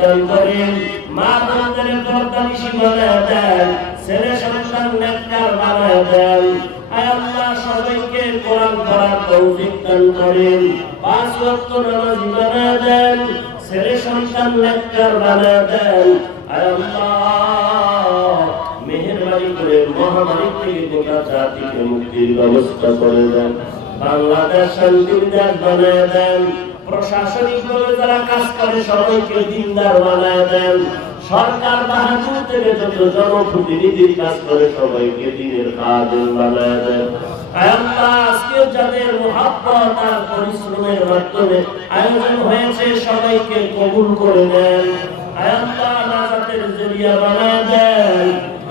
দান করেন মা দেন, ছেলে সন্তান নেককার করে মহামারী থেকে গোটা জাতিকে মুক্তির ব্যবস্থা করে দেন। বাংলাদেশ শান্তির দেশ বানায় দেন। প্রশাসনিক যারা কাজ করে, সবাইকে দিনদার বানায় দেন। সরকার বাহাদুর থেকে যত জনপ্রতিনিধির কাজ করে, সবাইকে দিনের বানায় দেন। আজকে যাদের পরিশ্রমের মাধ্যমে আয়োজন হয়েছে, সবাইকে কবুল করে নাজাতের জরিয়া বানায় দেন।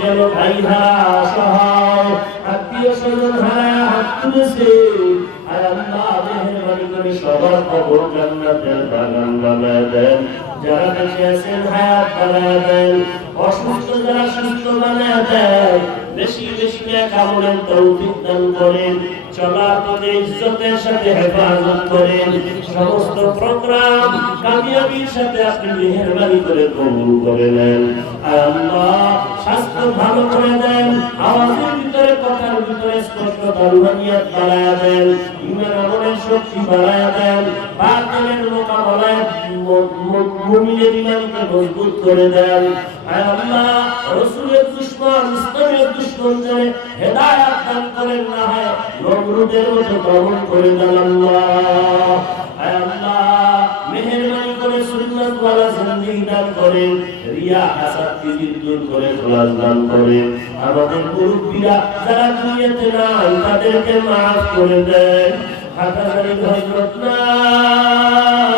যেন ভাই আত্মীয় স্বজন হারা হাত তুলেছে। আর আল্লাহ মেহরবানি করে সবার খবর জান্নাতের বাগান বানায় দেন। যারা বেঁচে আছেন, হায়াত দেন। অসুস্থ যারা সুস্থ বানায় দেন। বেশি বেশি নেক তৌফিক দান করেন, চলার পথে ইজ্জতের সাথে হেফাজত করেন। সমস্ত প্রোগ্রাম কামিয়াবির সাথে আপনি মেহরবানি করে কবুল করে নেন। আল্লাহ স্বাস্থ্য ভালো করে দেন, আওয়াজের ভিতরে কথার ভিতরে স্পষ্টতা রুহানিয়াত বাড়ায় দেন ইমান আমলের শক্তি বাড়ায় দেন, বাতিলের মোকাবেলায় মুমিনের ইমানকে মজবুত করে দেন। আর আল্লাহ রসুলের দুশ্মন, ইসলামের দুশ্মন জনে হেদায়াত দান করেন না হয় নমরুদের মতো দমন করে দেন আল্লাহ। আয় আল্লাহ মেহেরবানি করে সুন্নাত ওয়ালা জিন্দেগি দান করেন, রিয়া হাসাদ বিদির দূর করে খোলাস দান করেন। আমাদের মুরব্বীরা যারা দুনিয়াতে নাই, তাদেরকে মাফ করে দেন। হাটাজারি হজরত আমাদের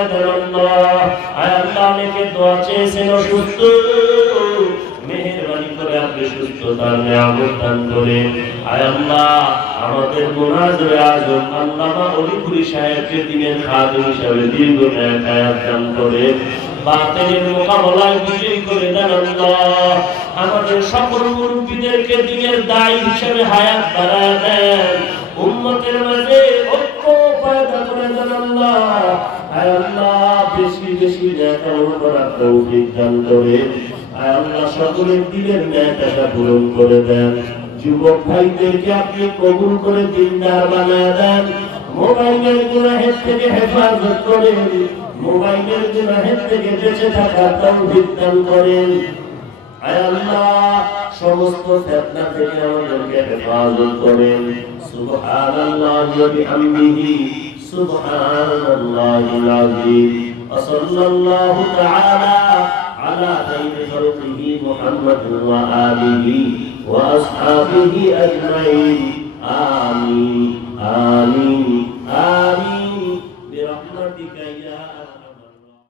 বানায় দেন আল্লাহ, আর আল্লাহ অনেকে দোয়া চেয়েছেন অসুস্থ। মেহেরবানি করে আপনি সুস্থতার নিয়ামত দান করেন। আয় আল্লাহ আমাদের মুনাজরে আজম আল্লামা অলিপুরি সাহেবকে দিনের খাদিম হিসাবে দীর্ঘ ন্যায় দান করেন। বাতিলের মোকাবেলায় বিজয়ী করে দেন আল্লাহ। আমাদের সকল মুরব্বীদেরকে দিনের দায়ী হিসাবে হায়াত বাড়ায় দেন। উম্মতের মাঝে ঐক্য পয়দা করে দেন আল্লাহ। আয় আল্লাহ আপনি কবুল করে দিনদার বানায় দেন। মোবাইলের গুনাহের থেকে হেফাজত করেন। মোবাইলের গুনাহের থেকে বেঁচে থাকার তৌফিক দান করেন। আয় আল্লাহ, সমস্ত ফিতনা থেকে আমাদেরকে করেন। সুবহানাল্লাহি ওয়া سبحان الله العظيم وصلى الله تعالى على خير خلقه محمد وآله وأصحابه أجمعين. آمين. آمين.